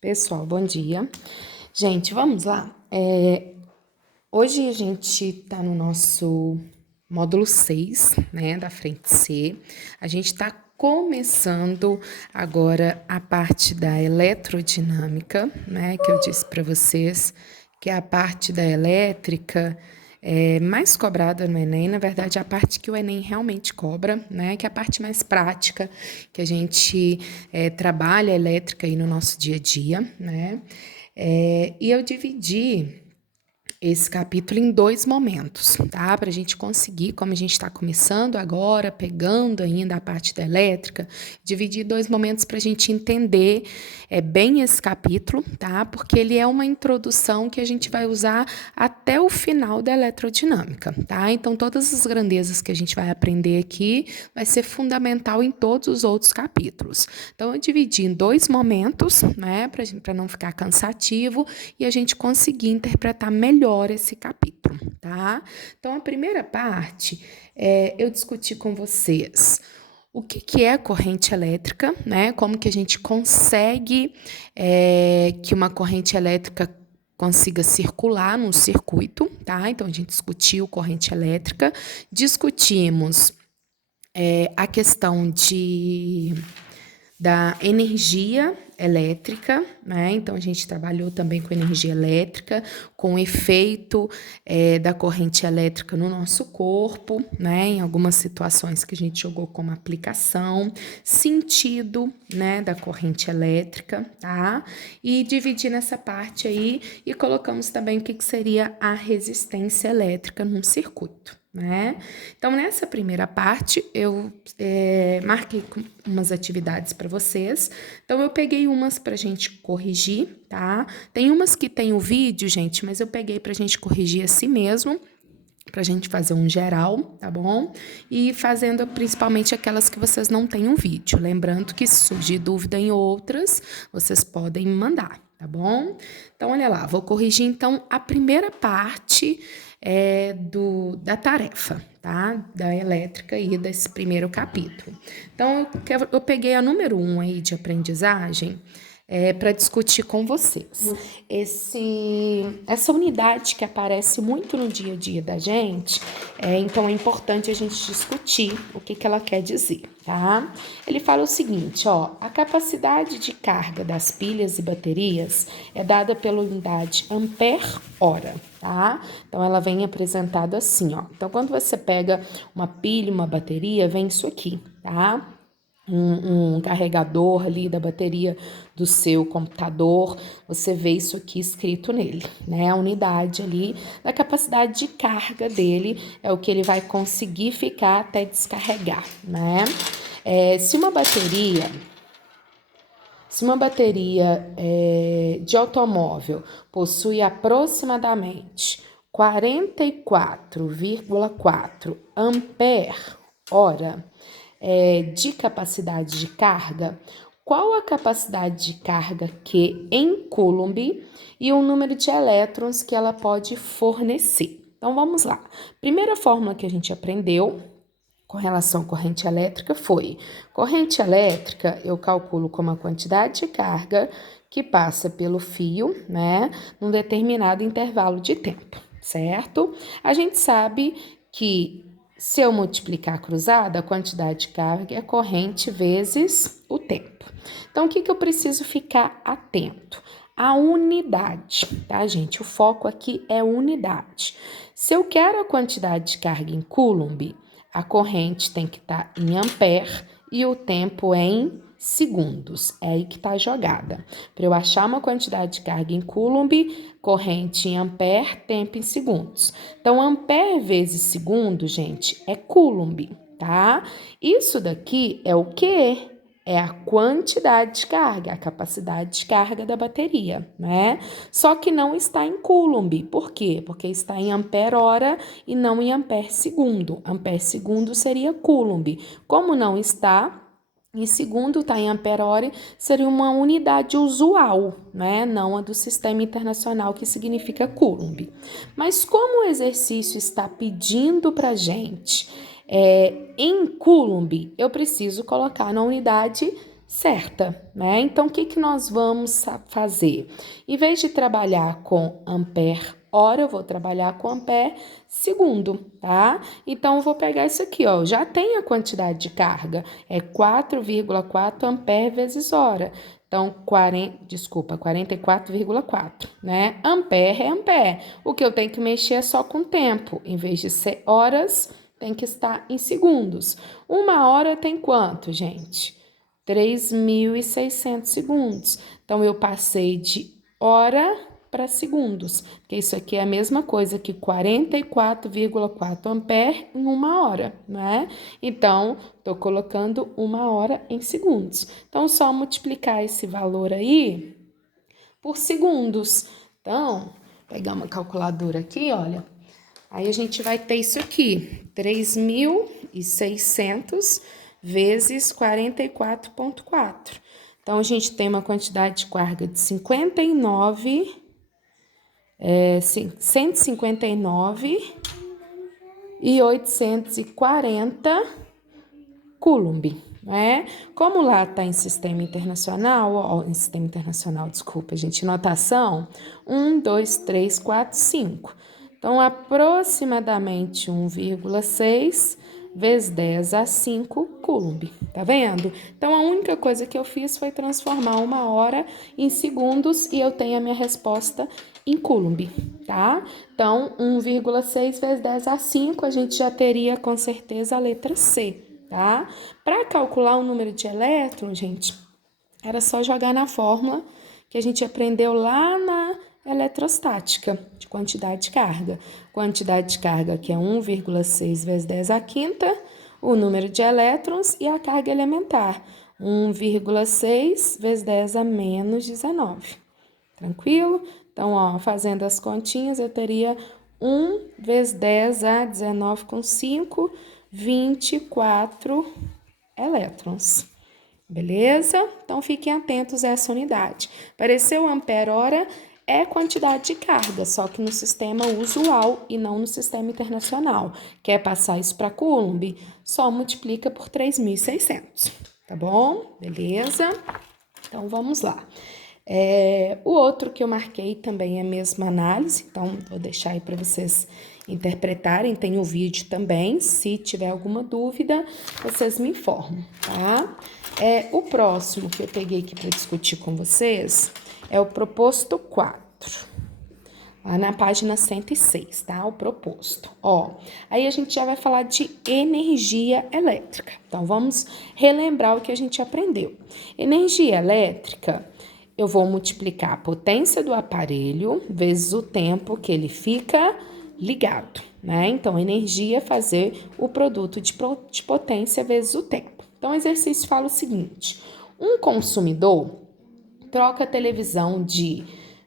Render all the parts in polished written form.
Pessoal, bom dia. Gente, vamos lá. Hoje a gente está no nosso módulo 6, né, da frente C. A gente está começando agora a parte da eletrodinâmica, né, que eu disse para vocês, que é a parte da elétrica mais cobrada no Enem. Na verdade, é a parte que o Enem realmente cobra, né, que é a parte mais prática, que a gente trabalha a elétrica aí no nosso dia a dia, né. E eu dividi esse capítulo em dois momentos, tá? Para a gente conseguir, como a gente está começando agora, pegando ainda a parte da elétrica, dividir dois momentos para a gente entender bem esse capítulo, tá? Porque ele é uma introdução que a gente vai usar até o final da eletrodinâmica, tá? Então, todas as grandezas que a gente vai aprender aqui vai ser fundamental em todos os outros capítulos. Então, eu dividi em dois momentos, né? Para não ficar cansativo e a gente conseguir interpretar melhor esse capítulo, tá? Então, a primeira parte, eu discuti com vocês o que é a corrente elétrica, né? Como que a gente consegue que uma corrente elétrica consiga circular num circuito, tá? Então, a gente discutiu corrente elétrica, discutimos a questão da energia elétrica, né? Então a gente trabalhou também com energia elétrica, com o efeito da corrente elétrica no nosso corpo, né? Em algumas situações que a gente jogou como aplicação, sentido, né, da corrente elétrica, tá? E dividi nessa parte aí e colocamos também o que seria a resistência elétrica num circuito, né? Então, nessa primeira parte, eu marquei umas atividades para vocês. Então, eu peguei umas para a gente corrigir, tá? Tem umas que tem o vídeo, gente, mas eu peguei para a gente corrigir assim mesmo, para a gente fazer um geral, tá bom? E fazendo principalmente aquelas que vocês não têm um vídeo. Lembrando que se surgir dúvida em outras, vocês podem me mandar, tá bom? Então, olha lá, vou corrigir então a primeira parte da tarefa, tá? Da elétrica e desse primeiro capítulo. Então, eu peguei a número 1 aí de aprendizagem para discutir com vocês. Essa unidade que aparece muito no dia a dia da gente, então é importante a gente discutir o que ela quer dizer, tá? Ele fala o seguinte, ó, a capacidade de carga das pilhas e baterias é dada pela unidade ampere-hora, tá? Então, ela vem apresentada assim, ó. Então, quando você pega uma pilha, uma bateria, vem isso aqui, tá? Um carregador ali da bateria do seu computador, você vê isso aqui escrito nele, né? A unidade ali da capacidade de carga dele é o que ele vai conseguir ficar até descarregar, né? Se uma bateria de automóvel possui aproximadamente 44,4 ampere-hora de capacidade de carga, qual a capacidade de carga Q em Coulomb e o número de elétrons que ela pode fornecer? Então, vamos lá. Primeira fórmula que a gente aprendeu com relação à corrente elétrica foi: corrente elétrica eu calculo como a quantidade de carga que passa pelo fio, né, num determinado intervalo de tempo, certo? A gente sabe que se eu multiplicar a cruzada, a quantidade de carga é corrente vezes o tempo. Então, o que eu preciso ficar atento? A unidade, tá, gente? O foco aqui é unidade. Se eu quero a quantidade de carga em Coulomb, a corrente tem que estar em ampere e o tempo em segundos. É aí que está a jogada. Para eu achar uma quantidade de carga em Coulomb, corrente em ampere, tempo em segundos. Então, ampere vezes segundo, gente, é Coulomb, tá? Isso daqui é o quê? É a quantidade de carga, a capacidade de carga da bateria, né? Só que não está em Coulomb. Por quê? Porque está em ampere-hora e não em ampere-segundo. Ampere-segundo seria Coulomb. Como não está, e segundo está em ampere-hora, seria uma unidade usual, né? Não a do sistema internacional, que significa Coulomb. Mas como o exercício está pedindo para a gente em Coulomb, eu preciso colocar na unidade certa, né? Então, o que que nós vamos fazer? Em vez de trabalhar com ampere hora, eu vou trabalhar com ampere segundo, tá? Então, eu vou pegar isso aqui, ó, já tem a quantidade de carga, é 4,4 ampere vezes hora. Então, 44,4, né? Ampere é ampere. O que eu tenho que mexer é só com tempo. Em vez de ser horas, tem que estar em segundos. Uma hora tem quanto, gente? 3.600 segundos. Então, eu passei de hora para segundos, porque isso aqui é a mesma coisa que 44,4 ampere em uma hora, né? Então, estou colocando uma hora em segundos. Então, só multiplicar esse valor aí por segundos. Então, vou pegar uma calculadora aqui, olha. Aí a gente vai ter isso aqui, 3.600 vezes 44,4. Então, a gente tem uma quantidade de carga de 159,840 Coulomb, né? Como lá está em sistema internacional, desculpa, gente, notação 1, 2, 3, 4, 5. Então, aproximadamente 1,6 vezes 10 a 5 Coulomb, tá vendo? Então, a única coisa que eu fiz foi transformar uma hora em segundos e eu tenho a minha resposta em Coulomb, tá? Então, 1,6 vezes 10 a 5, a gente já teria com certeza a letra C, tá? Para calcular o número de elétrons, gente, era só jogar na fórmula que a gente aprendeu lá na eletrostática, de quantidade de carga. Quantidade de carga que é 1,6 vezes 10 à quinta, o número de elétrons e a carga elementar, 1,6 vezes 10 a menos 19. Tranquilo? Então, ó, fazendo as continhas, eu teria 1 vezes 10 a 19 com 5, 24 elétrons. Beleza? Então, fiquem atentos a essa unidade. Apareceu ampere-hora, é quantidade de carga, só que no sistema usual e não no sistema internacional. Quer passar isso para Coulomb? Só multiplica por 3.600, tá bom? Beleza? Então, vamos lá. O outro que eu marquei também é a mesma análise, então vou deixar aí para vocês interpretarem, tem o vídeo também, se tiver alguma dúvida, vocês me informam, tá? O próximo que eu peguei aqui para discutir com vocês é o proposto 4, lá na página 106, tá? O proposto. Ó, aí a gente já vai falar de energia elétrica. Então, vamos relembrar o que a gente aprendeu. Energia elétrica, eu vou multiplicar a potência do aparelho vezes o tempo que ele fica ligado, né? Então, energia é fazer o produto de potência vezes o tempo. Então, o exercício fala o seguinte: um consumidor troca a televisão de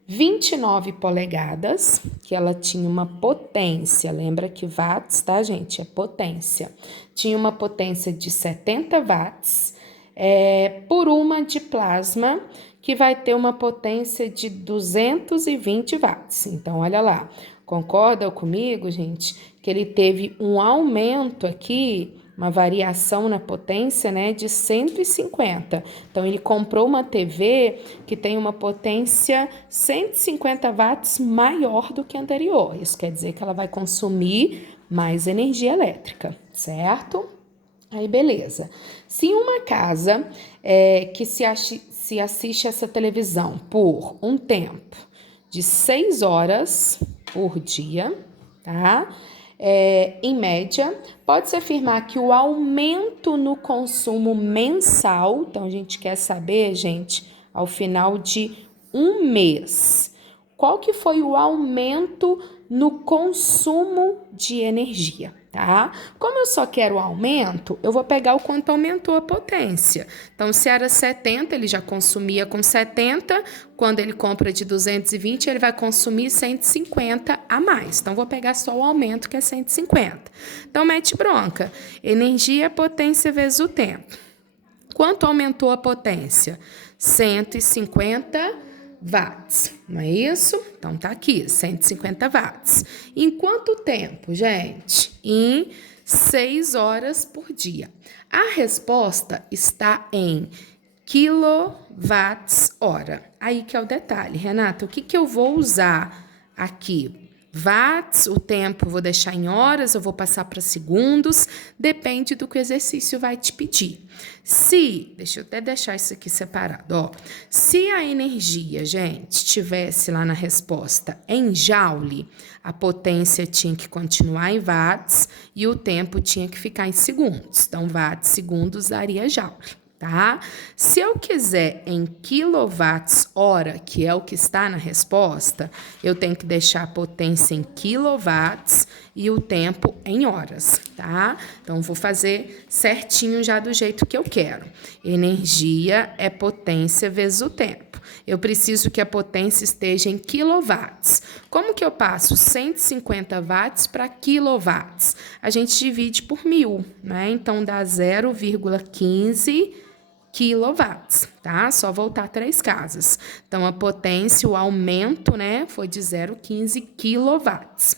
29 polegadas, que ela tinha uma potência, lembra que watts, tá, gente? É potência. Tinha uma potência de 70 watts, por uma de plasma, que vai ter uma potência de 220 watts. Então, olha lá, concorda comigo, gente, que ele teve um aumento aqui, uma variação na potência, né, de 150. Então, ele comprou uma TV que tem uma potência 150 watts maior do que a anterior. Isso quer dizer que ela vai consumir mais energia elétrica, certo? Aí, beleza. Se uma casa que se assiste essa televisão por um tempo de 6 horas por dia, tá? Em média, pode-se afirmar que o aumento no consumo mensal, então a gente quer saber, gente, ao final de um mês, qual que foi o aumento no consumo de energia, tá? Como eu só quero o aumento, eu vou pegar o quanto aumentou a potência. Então, se era 70, ele já consumia com 70, quando ele compra de 220, ele vai consumir 150 a mais. Então, vou pegar só o aumento, que é 150. Então, mete bronca. Energia, potência vezes o tempo. Quanto aumentou a potência? 150 watts, não é isso? Então, tá aqui, 150 watts. Em quanto tempo, gente? Em 6 horas por dia. A resposta está em quilowatts-hora. Aí que é o detalhe, Renata, o que eu vou usar aqui? Watts, o tempo vou deixar em horas, eu vou passar para segundos, depende do que o exercício vai te pedir. Deixa eu até deixar isso aqui separado, ó. Se a energia, gente, tivesse lá na resposta em joule, a potência tinha que continuar em watts e o tempo tinha que ficar em segundos. Então, watts, segundos daria joule. Tá? Se eu quiser em quilowatts-hora, que é o que está na resposta, eu tenho que deixar a potência em quilowatts e o tempo em horas, tá? Então, vou fazer certinho já do jeito que eu quero. Energia é potência vezes o tempo. Eu preciso que a potência esteja em quilowatts. Como que eu passo 150 watts para quilowatts? A gente divide por 1000, né? Então, dá 0,15 quilowatts, tá? Só voltar 3 casas. Então, a potência, o aumento, né, foi de 0,15 quilowatts.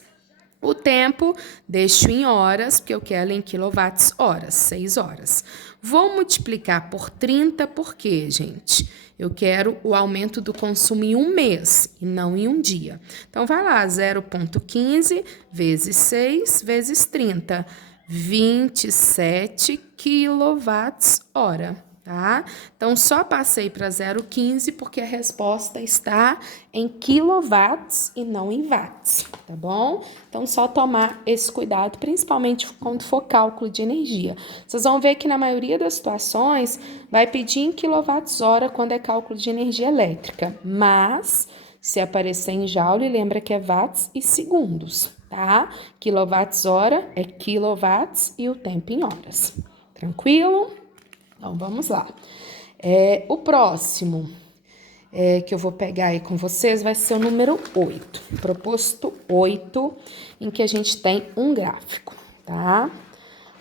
O tempo, deixo em horas, porque eu quero em quilowatts-horas, 6 horas. Vou multiplicar por 30, por quê, gente? Eu quero o aumento do consumo em um mês e não em um dia. Então, vai lá, 0,15 vezes 6 vezes 30, 27 quilowatts-hora. Tá? Então, só passei para 0,15 porque a resposta está em quilowatts e não em watts, tá bom? Então, só tomar esse cuidado, principalmente quando for cálculo de energia. Vocês vão ver que na maioria das situações vai pedir em quilowatts-hora quando é cálculo de energia elétrica, mas se aparecer em joule, lembra que é watts e segundos, tá? Quilowatts-hora é quilowatts e o tempo em horas. Tranquilo? Então, vamos lá. O próximo que eu vou pegar aí com vocês vai ser o número 8. Proposto 8, em que a gente tem um gráfico, tá?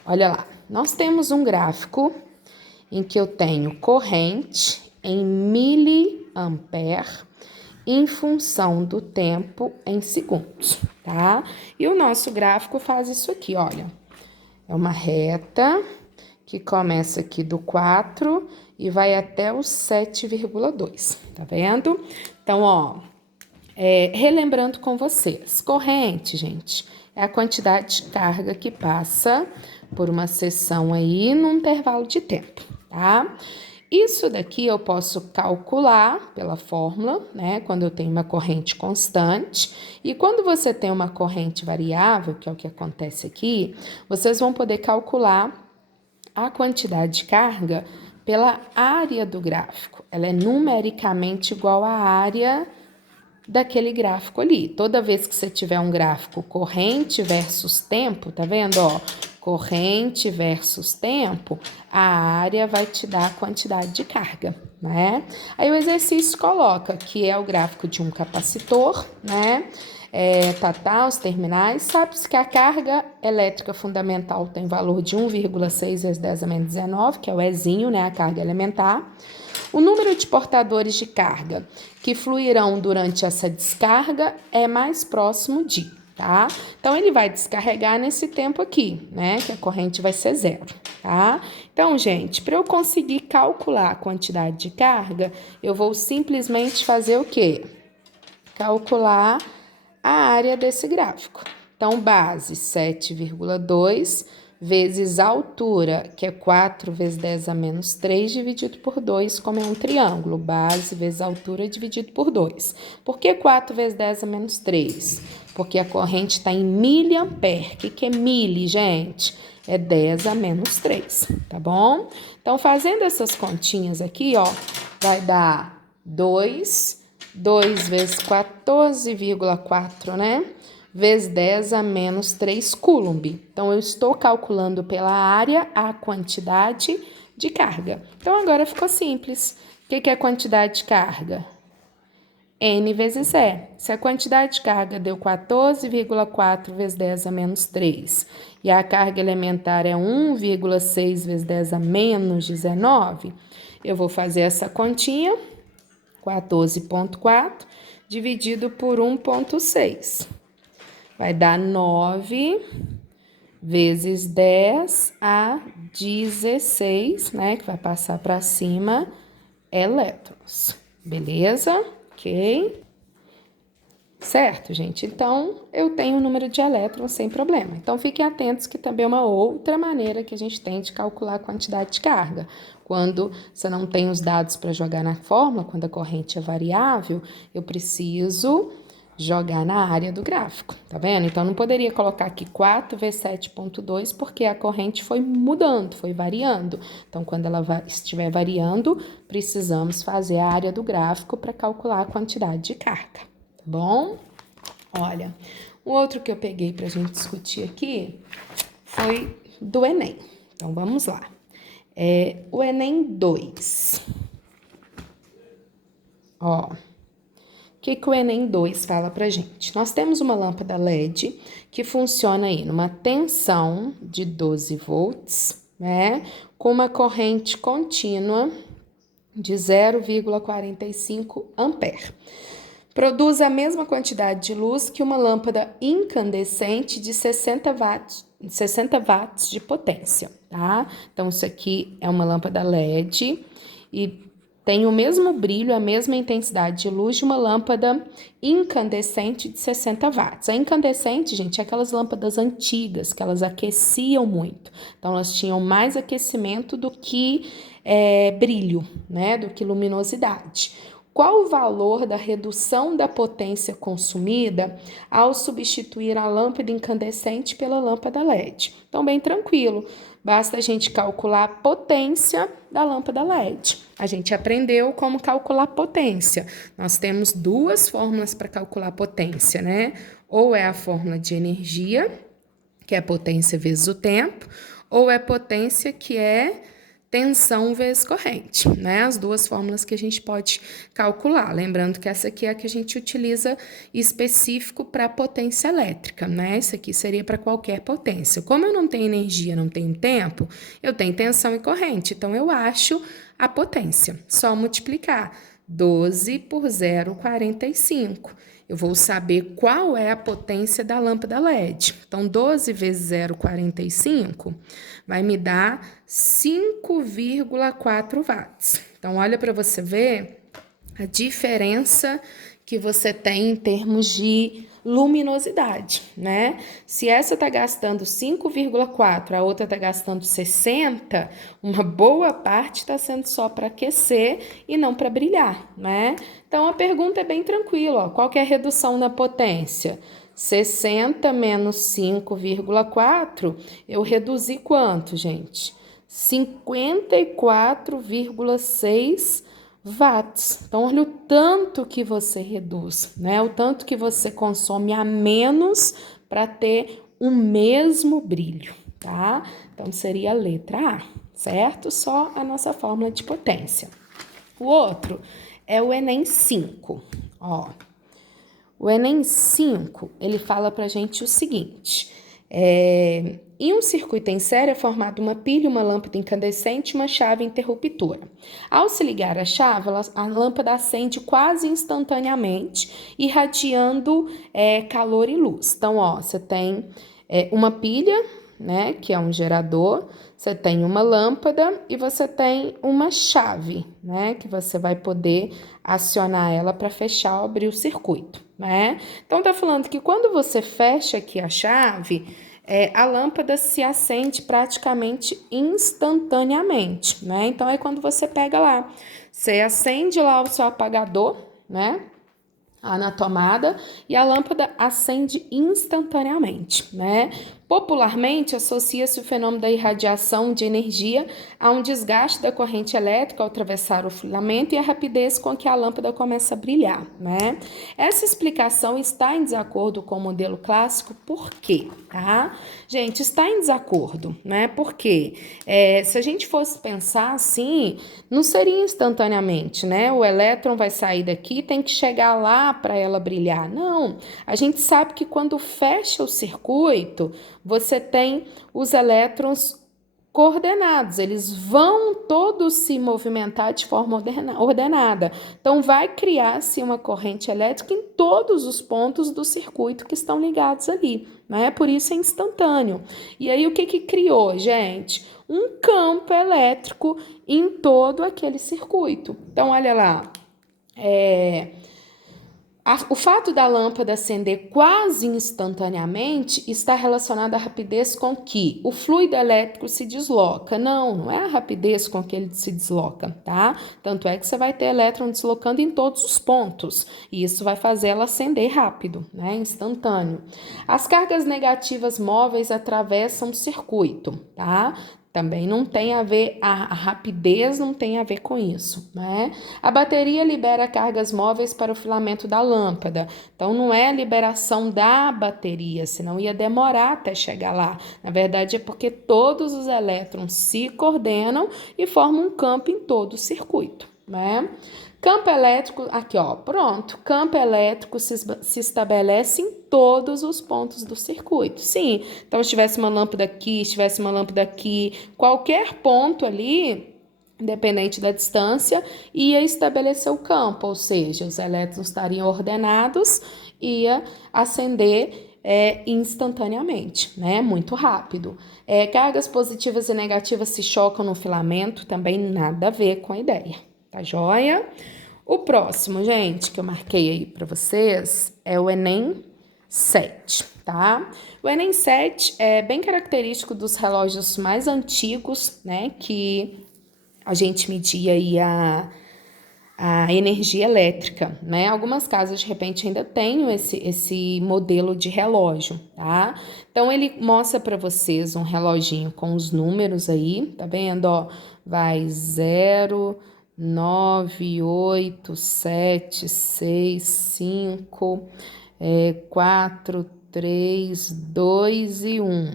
Olha lá. Nós temos um gráfico em que eu tenho corrente em miliampere em função do tempo em segundos, tá? E o nosso gráfico faz isso aqui, olha. É uma reta que começa aqui do 4 e vai até o 7,2, tá vendo? Então, ó, relembrando com vocês, corrente, gente, é a quantidade de carga que passa por uma seção aí num intervalo de tempo, tá? Isso daqui eu posso calcular pela fórmula, né, quando eu tenho uma corrente constante. E quando você tem uma corrente variável, que é o que acontece aqui, vocês vão poder calcular a quantidade de carga pela área do gráfico. Ela é numericamente igual à área daquele gráfico ali. Toda vez que você tiver um gráfico corrente versus tempo, tá vendo, ó? Corrente versus tempo, a área vai te dar a quantidade de carga, né? Aí o exercício coloca que é o gráfico de um capacitor, né? Os terminais, sabe-se que a carga elétrica fundamental tem valor de 1,6 vezes 10 a menos 19, que é o Ezinho, né, a carga elementar. O número de portadores de carga que fluirão durante essa descarga é mais próximo de, tá? Então, ele vai descarregar nesse tempo aqui, né, que a corrente vai ser 0, tá? Então, gente, para eu conseguir calcular a quantidade de carga, eu vou simplesmente fazer o quê? Calcular a área desse gráfico. Então, base 7,2 vezes a altura, que é 4 vezes 10 a menos 3, dividido por 2, como é um triângulo. Base vezes altura dividido por 2. Por que 4 vezes 10 a menos 3? Porque a corrente está em miliampere. O que é mili, gente? É 10 a menos 3, tá bom? Então, fazendo essas continhas aqui, ó, vai dar 2 vezes 14,4, né? Vezes 10 a menos 3 coulomb. Então, eu estou calculando pela área a quantidade de carga. Então, agora ficou simples. O que é a quantidade de carga? N vezes E. Se a quantidade de carga deu 14,4 vezes 10 a menos 3 e a carga elementar é 1,6 vezes 10 a menos 19, eu vou fazer essa continha, 14,4 dividido por 1,6. Vai dar 9 vezes 10 a 16, né? Que vai passar para cima, elétrons. Beleza? Ok? Certo, gente? Então, eu tenho o número de elétrons sem problema. Então, fiquem atentos que também é uma outra maneira que a gente tem de calcular a quantidade de carga. Quando você não tem os dados para jogar na fórmula, quando a corrente é variável, eu preciso jogar na área do gráfico, tá vendo? Então, não poderia colocar aqui 4 vezes 7,2 porque a corrente foi mudando, foi variando. Então, quando ela estiver variando, precisamos fazer a área do gráfico para calcular a quantidade de carga. Bom, olha, o outro que eu peguei para a gente discutir aqui foi do Enem. Então, vamos lá. O Enem 2. Ó, o que o Enem 2 fala pra gente? Nós temos uma lâmpada LED que funciona aí numa tensão de 12 volts, né? Com uma corrente contínua de 0,45 ampere. Produz a mesma quantidade de luz que uma lâmpada incandescente de 60 watts de potência, tá? Então, isso aqui é uma lâmpada LED e tem o mesmo brilho, a mesma intensidade de luz de uma lâmpada incandescente de 60 watts. A incandescente, gente, é aquelas lâmpadas antigas, que elas aqueciam muito. Então, elas tinham mais aquecimento do que brilho, né? Do que luminosidade. Qual o valor da redução da potência consumida ao substituir a lâmpada incandescente pela lâmpada LED? Então, bem tranquilo, basta a gente calcular a potência da lâmpada LED. A gente aprendeu como calcular potência. Nós temos duas fórmulas para calcular potência, né? Ou é a fórmula de energia, que é potência vezes o tempo, ou é potência, que é tensão vezes corrente, né? As duas fórmulas que a gente pode calcular. Lembrando que essa aqui é a que a gente utiliza específico para potência elétrica, né? Isso aqui seria para qualquer potência. Como eu não tenho energia, não tenho tempo, eu tenho tensão e corrente. Então, eu acho a potência. Só multiplicar 12 por 0,45. Eu vou saber qual é a potência da lâmpada LED. Então, 12 vezes 0,45 vai me dar 5,4 watts. Então, olha para você ver a diferença que você tem em termos de luminosidade, né? Se essa tá gastando 5,4, a outra tá gastando 60, uma boa parte está sendo só para aquecer e não para brilhar, né? Então, a pergunta é bem tranquila, ó. Qual que é a redução na potência? 60 menos 5,4, eu reduzi quanto, gente? 54,6 watts. Então, olha o tanto que você reduz, né? O tanto que você consome a menos para ter o mesmo brilho, tá? Então, seria a letra A, certo? Só a nossa fórmula de potência. O outro é o Enem 5, ó. O Enem 5, ele fala pra gente o seguinte: em um circuito em série é formada uma pilha, uma lâmpada incandescente e uma chave interruptora. Ao se ligar a chave, a lâmpada acende quase instantaneamente, irradiando calor e luz. Então, ó, você tem uma pilha, né, que é um gerador, você tem uma lâmpada e você tem uma chave, né, que você vai poder acionar ela para fechar ou abrir o circuito, né? Então, tá falando que quando você fecha aqui a chave, a lâmpada se acende praticamente instantaneamente, né? Então, é quando você pega lá, você acende lá o seu apagador, né? Na tomada, e a lâmpada acende instantaneamente, né? Popularmente, associa-se o fenômeno da irradiação de energia a um desgaste da corrente elétrica ao atravessar o filamento e a rapidez com que a lâmpada começa a brilhar, né? Essa explicação está em desacordo com o modelo clássico, por quê? Tá? Gente, está em desacordo, né? Porque se a gente fosse pensar assim, não seria instantaneamente, né? O elétron vai sair daqui e tem que chegar lá para ela brilhar. Não, a gente sabe que quando fecha o circuito, você tem os elétrons coordenados, eles vão todos se movimentar de forma ordenada. Então, vai criar-se uma corrente elétrica em todos os pontos do circuito que estão ligados ali, né? Por isso é instantâneo. E aí, o que criou, gente? Um campo elétrico em todo aquele circuito. Então, olha lá, o fato da lâmpada acender quase instantaneamente está relacionado à rapidez com que o fluido elétrico se desloca. Não é a rapidez com que ele se desloca, tá? Tanto é que você vai ter elétron deslocando em todos os pontos, e isso vai fazer ela acender rápido, né? Instantâneo. As cargas negativas móveis atravessam o circuito, tá? Também não tem a ver, a rapidez não tem a ver com isso, né? A bateria libera cargas móveis para o filamento da lâmpada. Então, não é a liberação da bateria, senão ia demorar até chegar lá. Na verdade, é porque todos os elétrons se coordenam e formam um campo em todo o circuito, né? Campo elétrico, aqui ó, pronto. Campo elétrico se estabelece em todos os pontos do circuito. Sim, então se tivesse uma lâmpada aqui, qualquer ponto ali, independente da distância, ia estabelecer o campo, ou seja, os elétrons estariam ordenados, ia acender instantaneamente, né? Muito rápido. Cargas positivas e negativas se chocam no filamento, também nada a ver com a ideia. Tá joia? O próximo, gente, que eu marquei aí para vocês é o Enem 7, tá? O Enem 7 é bem característico dos relógios mais antigos, né? Que a gente media aí a energia elétrica, né? Algumas casas, de repente, ainda têm esse modelo de relógio, tá? Então, ele mostra para vocês um reloginho com os números aí, tá vendo? Ó, vai 0... 9, 8, 7, 6, 5, 4, 3, 2 e 1,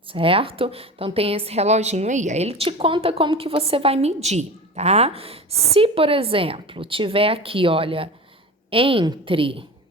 certo? Então, tem esse reloginho aí. Aí ele te conta como que você vai medir, tá? Se, por exemplo, tiver aqui, olha,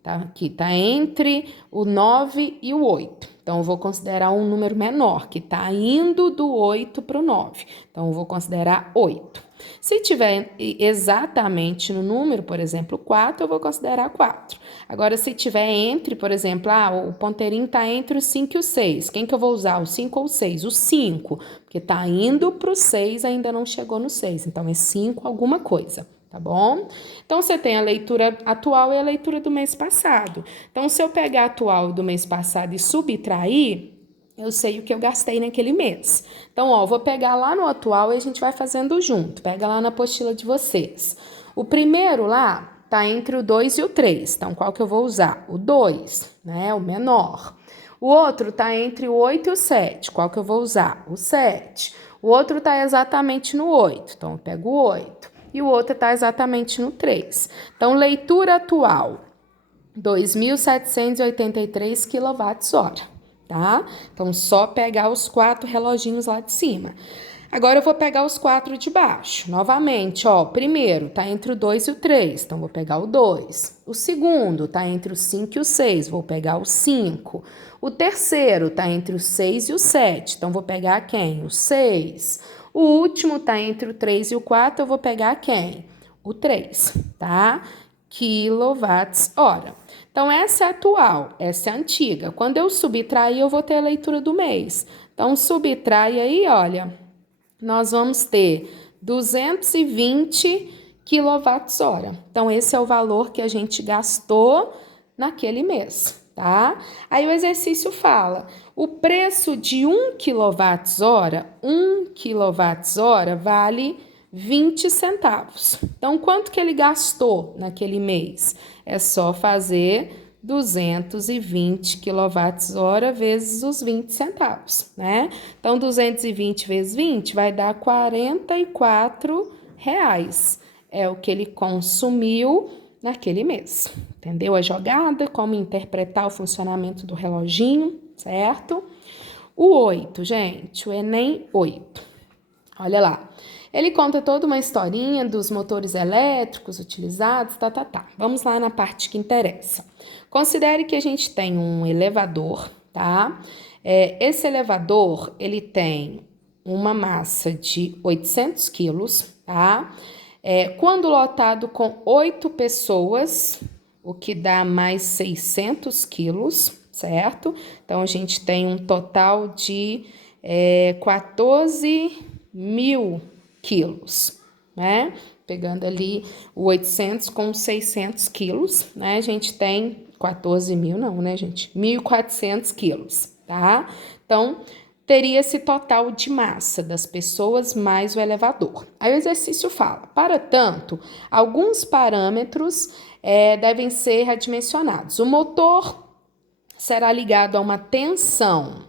tá? Aqui, tá entre o 9 e o 8. Então, eu vou considerar um número menor, que tá indo do 8 para o 9. Então, eu vou considerar 8. Se tiver exatamente no número, por exemplo, 4, eu vou considerar 4. Agora, se tiver entre, por exemplo, o ponteirinho está entre o 5 e o 6. Quem que eu vou usar? O 5 ou o 6? O 5, porque está indo para o 6, ainda não chegou no 6. Então, é 5 alguma coisa, tá bom? Então, você tem a leitura atual e a leitura do mês passado. Então, se eu pegar a atual do mês passado e subtrair, eu sei o que eu gastei naquele mês. Então, ó, vou pegar lá no atual e a gente vai fazendo junto. Pega lá na apostila de vocês. O primeiro lá tá entre o 2 e o 3. Então, qual que eu vou usar? O 2, né? O menor. O outro tá entre o 8 e o 7. Qual que eu vou usar? O 7. O outro tá exatamente no 8. Então, eu pego o 8. E o outro tá exatamente no 3. Então, leitura atual, 2.783 kWh. Tá? Então, só pegar os 4 reloginhos lá de cima. Agora, eu vou pegar os 4 de baixo. Novamente, ó, o primeiro tá entre o 2 e o 3, então vou pegar o 2. O segundo tá entre o 5 e o 6, vou pegar o 5. O terceiro tá entre o 6 e o 7, então vou pegar quem? O 6. O último tá entre o 3 e o 4, eu vou pegar quem? O 3, tá? Quilowatts-hora. Então, essa é atual, essa é antiga. Quando eu subtrair, eu vou ter a leitura do mês. Então, subtrai aí, olha, nós vamos ter 220 kWh. Então, esse é o valor que a gente gastou naquele mês, tá? Aí o exercício fala, o preço de 1 kWh vale 20 centavos. Então, quanto que ele gastou naquele mês? É só fazer 220 kWh vezes os 20 centavos, né? Então, 220 vezes 20 vai dar R$ 44. É o que ele consumiu naquele mês. Entendeu a jogada? Como interpretar o funcionamento do reloginho, certo? O 8, gente, o Enem 8. Olha lá. Ele conta toda uma historinha dos motores elétricos utilizados, tá. Vamos lá na parte que interessa. Considere que a gente tem um elevador, tá? Esse elevador, ele tem uma massa de 800 quilos, tá? Quando lotado com 8 pessoas, o que dá mais 600 quilos, certo? Então, a gente tem um total de 14 mil quilos, né? Pegando ali o 800 com 600 quilos, né? A gente tem 14 mil, não, né, gente? 1.400 quilos, tá? Então, teria esse total de massa das pessoas mais o elevador. Aí o exercício fala, para tanto, alguns parâmetros devem ser adimensionados. O motor será ligado a uma tensão,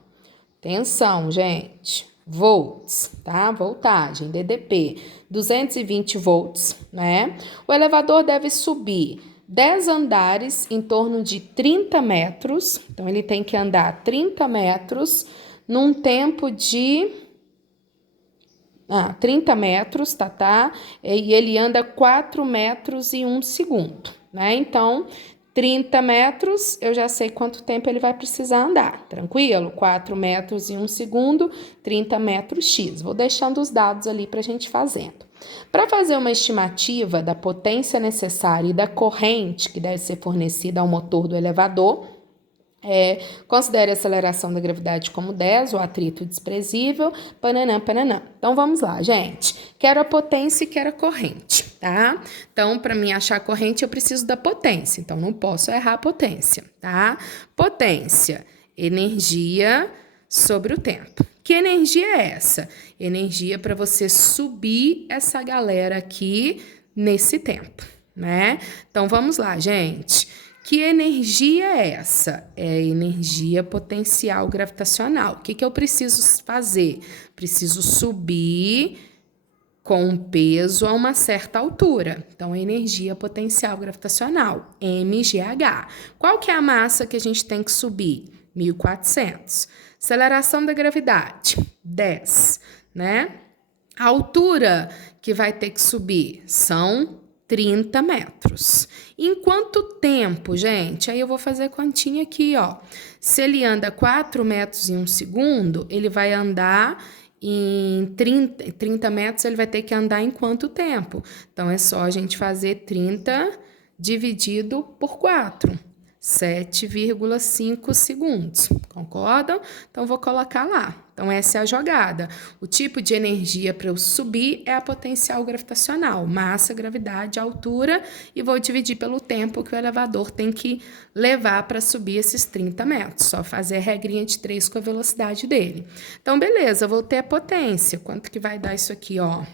gente, volts, tá? Voltagem, DDP, 220 volts, né? O elevador deve subir 10 andares em torno de 30 metros, então ele tem que andar 30 metros num tempo de 30 metros, tá? E ele anda 4 metros e 1 segundo, né? Então, 30 metros, eu já sei quanto tempo ele vai precisar andar, tranquilo? 4 metros e 1 segundo, 30 metros X. Vou deixando os dados ali para a gente fazendo. Para fazer uma estimativa da potência necessária e da corrente que deve ser fornecida ao motor do elevador, considere a aceleração da gravidade como 10, o atrito desprezível, pananã, pananã. Então, vamos lá, gente. Quero a potência e quero a corrente, tá? Então, para mim achar a corrente, eu preciso da potência. Então, não posso errar a potência, tá? Potência, energia sobre o tempo. Que energia é essa? Energia para você subir essa galera aqui nesse tempo, né? Então, vamos lá, gente. Que energia é essa? É energia potencial gravitacional. O que eu preciso fazer? Preciso subir com peso a uma certa altura. Então, energia potencial gravitacional, mgh. Qual que é a massa que a gente tem que subir? 1.400. Aceleração da gravidade, 10, né? A altura que vai ter que subir são 30 metros. Em quanto tempo, gente? Aí eu vou fazer continha aqui, ó. Se ele anda 4 metros em 1 segundo, ele vai andar em 30 metros, ele vai ter que andar em quanto tempo? Então, é só a gente fazer 30 dividido por 4. 7,5 segundos, concordam? Então, vou colocar lá. Então, essa é a jogada. O tipo de energia para eu subir é a potencial gravitacional, massa, gravidade, altura, e vou dividir pelo tempo que o elevador tem que levar para subir esses 30 metros. Só fazer a regrinha de 3 com a velocidade dele. Então, beleza, vou ter a potência. Quanto que vai dar isso aqui, ó?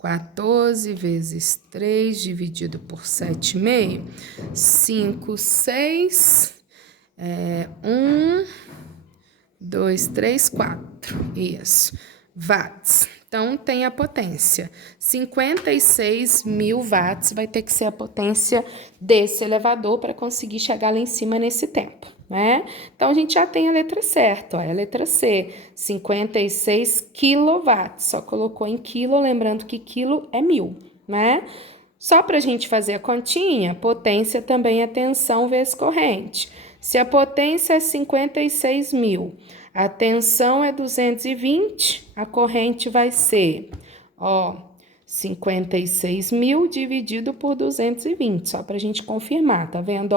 14 vezes 3 dividido por 7,5, 5, 6, 1, 2, 3, 4, isso, watts. Então, tem a potência, 56 mil watts vai ter que ser a potência desse elevador para conseguir chegar lá em cima nesse tempo, né? Então, a gente já tem a letra certa, ó, é a letra C, 56 quilowatts, só colocou em quilo, lembrando que quilo é 1.000, né? Só para a gente fazer a continha, potência também é tensão vezes corrente. Se a potência é 56 mil, a tensão é 220, a corrente vai ser, 56 mil dividido por 220, só para a gente confirmar, tá vendo,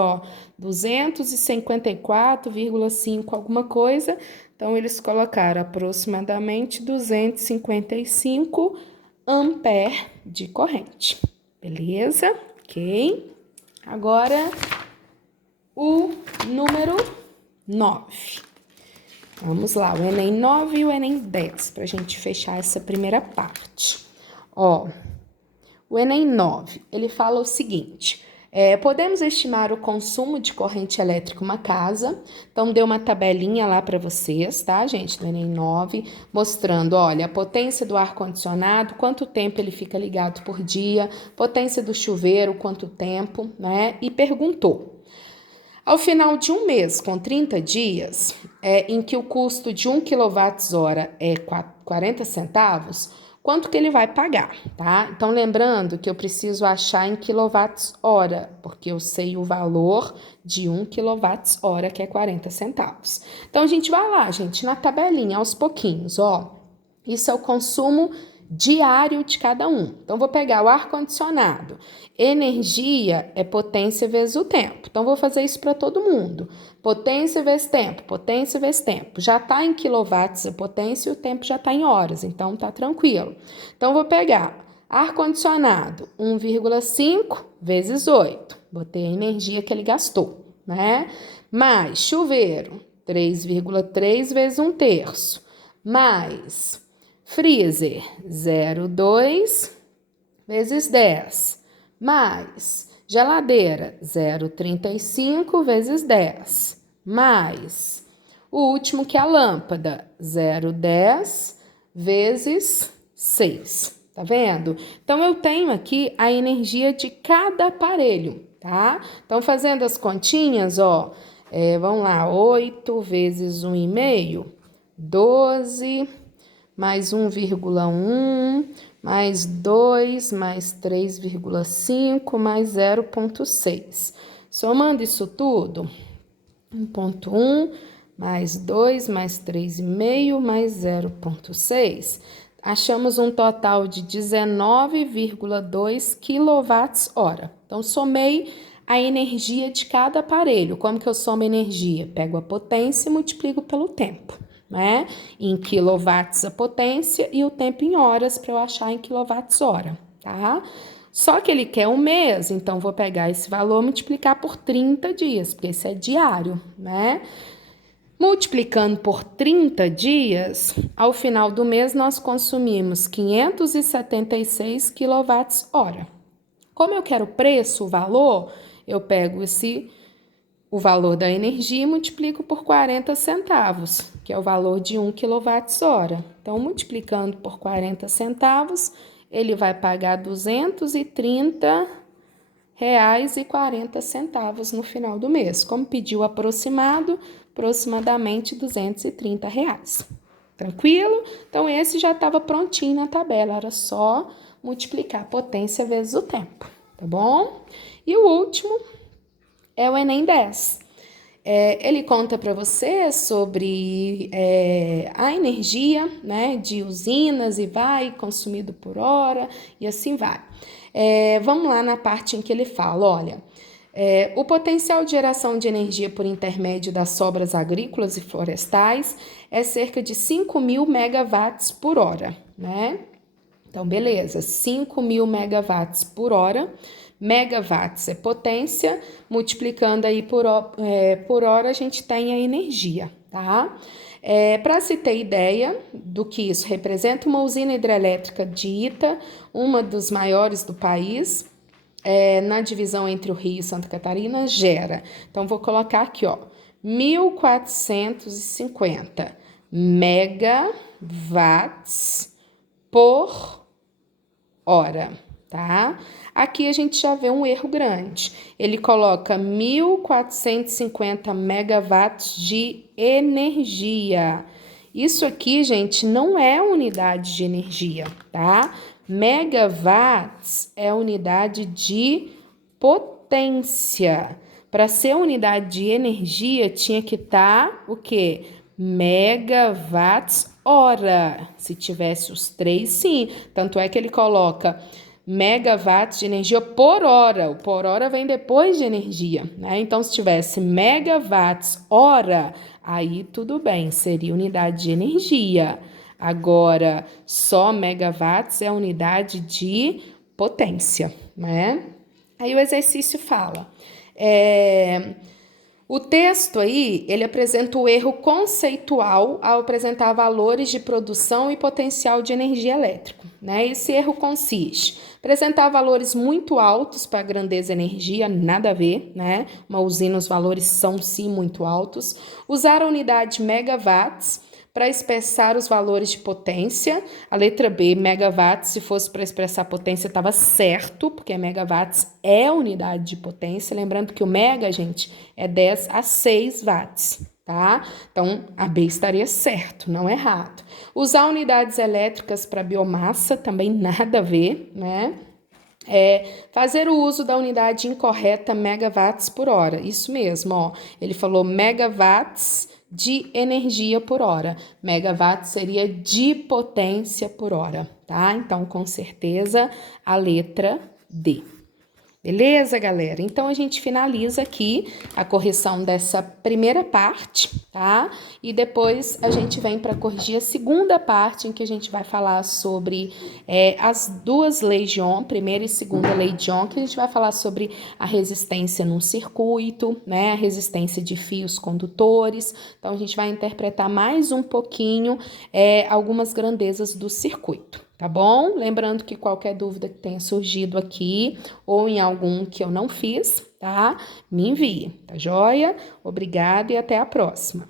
254,5 alguma coisa, então eles colocaram aproximadamente 255 ampere de corrente, beleza? Ok? Agora, o número 9. Vamos lá, o Enem 9 e o Enem 10, para a gente fechar essa primeira parte. O Enem 9, ele fala o seguinte, podemos estimar o consumo de corrente elétrica em uma casa, então deu uma tabelinha lá para vocês, tá, gente, do Enem 9, mostrando, olha, a potência do ar-condicionado, quanto tempo ele fica ligado por dia, potência do chuveiro, quanto tempo, né, e perguntou. Ao final de um mês, com 30 dias, em que o custo de 1 kWh é 40 centavos, quanto que ele vai pagar, tá? Então, lembrando que eu preciso achar em quilowatts-hora, porque eu sei o valor de 1 kWh, que é 40 centavos. Então, a gente vai lá, gente, na tabelinha, aos pouquinhos, ó. Isso é o consumo diário de cada um. Então, vou pegar o ar-condicionado. Energia é potência vezes o tempo. Então, vou fazer isso para todo mundo. Potência vezes tempo, potência vezes tempo. Já está em quilowatts a potência e o tempo já está em horas, então tá tranquilo. Então, vou pegar ar-condicionado, 1,5 vezes 8. Botei a energia que ele gastou, né? Mais chuveiro, 3,3 vezes 1/3. Mais freezer, 0,2 vezes 10. Mais geladeira, 0,35 vezes 10. Mais o último que é a lâmpada, 0,10 vezes 6. Tá vendo? Então, eu tenho aqui a energia de cada aparelho, tá? Então, fazendo as continhas, ó, vamos lá, 8 vezes 1,5, 12, mais 1,1, mais 2, mais 3,5, mais 0,6. Somando isso tudo, 1,1, mais 2, mais 3,5, mais 0,6. Achamos um total de 19,2 kWh. Então, somei a energia de cada aparelho. Como que eu somo a energia? Pego a potência e multiplico pelo tempo, né? Em quilowatts a potência e o tempo em horas para eu achar em quilowatts-hora, tá? Só que ele quer um mês, então vou pegar esse valor e multiplicar por 30 dias, porque esse é diário, né? Multiplicando por 30 dias, ao final do mês nós consumimos 576 kWh. Como eu quero o preço, o valor, eu pego o valor da energia e multiplico por 40 centavos, que é o valor de 1 kWh. Então, multiplicando por 40 centavos, ele vai pagar R$ 230,40 no final do mês. Como pediu aproximado, aproximadamente R$ 230. Tranquilo? Então, esse já estava prontinho na tabela, era só multiplicar a potência vezes o tempo, tá bom? E o último é o Enem 10. Ele conta para você sobre a energia, né, de usinas e vai consumido por hora e assim vai. Vamos lá na parte em que ele fala, olha, o potencial de geração de energia por intermédio das sobras agrícolas e florestais é cerca de 5.000 megawatts por hora, né? Então, beleza, 5.000 megawatts por hora. Megawatts é potência, multiplicando aí por hora a gente tem a energia, tá? Para se ter ideia do que isso representa, uma usina hidrelétrica de Ita, uma dos maiores do país, na divisão entre o Rio e Santa Catarina, gera. Então, vou colocar aqui, ó, 1.450 megawatts por hora, tá? Aqui a gente já vê um erro grande. Ele coloca 1.450 megawatts de energia. Isso aqui, gente, não é unidade de energia, tá? Megawatts é unidade de potência. Para ser unidade de energia, tinha que estar o quê? Megawatts-hora. Se tivesse os três, sim. Tanto é que ele coloca megawatts de energia por hora. O por hora vem depois de energia, né? Então, se tivesse megawatts-hora, aí tudo bem, seria unidade de energia. Agora, só megawatts é a unidade de potência, né? Aí o exercício fala... O texto aí, ele apresenta o erro conceitual ao apresentar valores de produção e potencial de energia elétrica, né? Esse erro consiste em apresentar valores muito altos para a grandeza energia, nada a ver, né? Uma usina, os valores são sim muito altos. Usar a unidade megawatts para expressar os valores de potência. A letra B, megawatts, se fosse para expressar potência, estava certo, porque megawatts é unidade de potência. Lembrando que o mega, gente, é 10 a 6 watts, tá? Então, a B estaria certo, não errado. Usar unidades elétricas para biomassa, também nada a ver, né? Fazer o uso da unidade incorreta megawatts por hora. Isso mesmo, ó. Ele falou megawatts de energia por hora. Megawatt seria de potência por hora, tá? Então, com certeza, a letra D. Beleza, galera? Então, a gente finaliza aqui a correção dessa primeira parte, tá? E depois a gente vem para corrigir a segunda parte, em que a gente vai falar sobre as duas leis de Ohm, primeira e segunda lei de Ohm, que a gente vai falar sobre a resistência num circuito, né? A resistência de fios condutores. Então, a gente vai interpretar mais um pouquinho algumas grandezas do circuito. Tá bom? Lembrando que qualquer dúvida que tenha surgido aqui ou em algum que eu não fiz, tá? Me envie, tá joia? Obrigada e até a próxima.